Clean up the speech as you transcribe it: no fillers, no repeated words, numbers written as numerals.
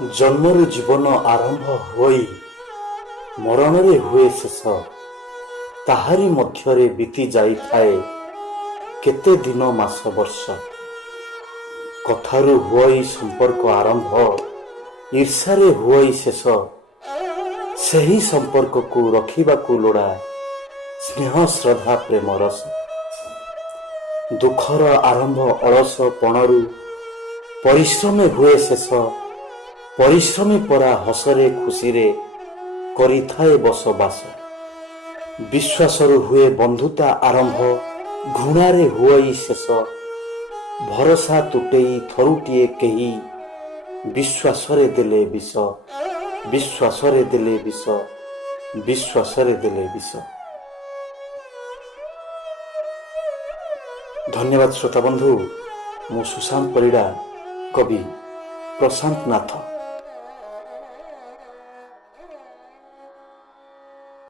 जन्मरु जीवन आरंभ होई मरणरे हुए शेष ताहारी मध्यरे बीती जाई थाए केते दिन मास वर्ष कथारु हुई संपर्क आरंभ ईर्षारे हुई शेष सही संपर्क को रखिबा को लोड़ा स्नेह श्रद्धा प्रेम रस दुखर आरंभ अलस पणरु परिश्रमे हुए शेष परिश्रमी परा हसरे खुशीरे करी थाए बसबास विश्वासरु हुए बंधुता आरंभ घृणारे हुई शेष भरोसा तुटेई थरुटिए केही विश्वासरे देले विष विश्वासरे देले विष विश्वासरे देले विष। धन्यवाद श्रोता बंधु। मु सुशांत परिड़ा कवि प्रशांत नाथ।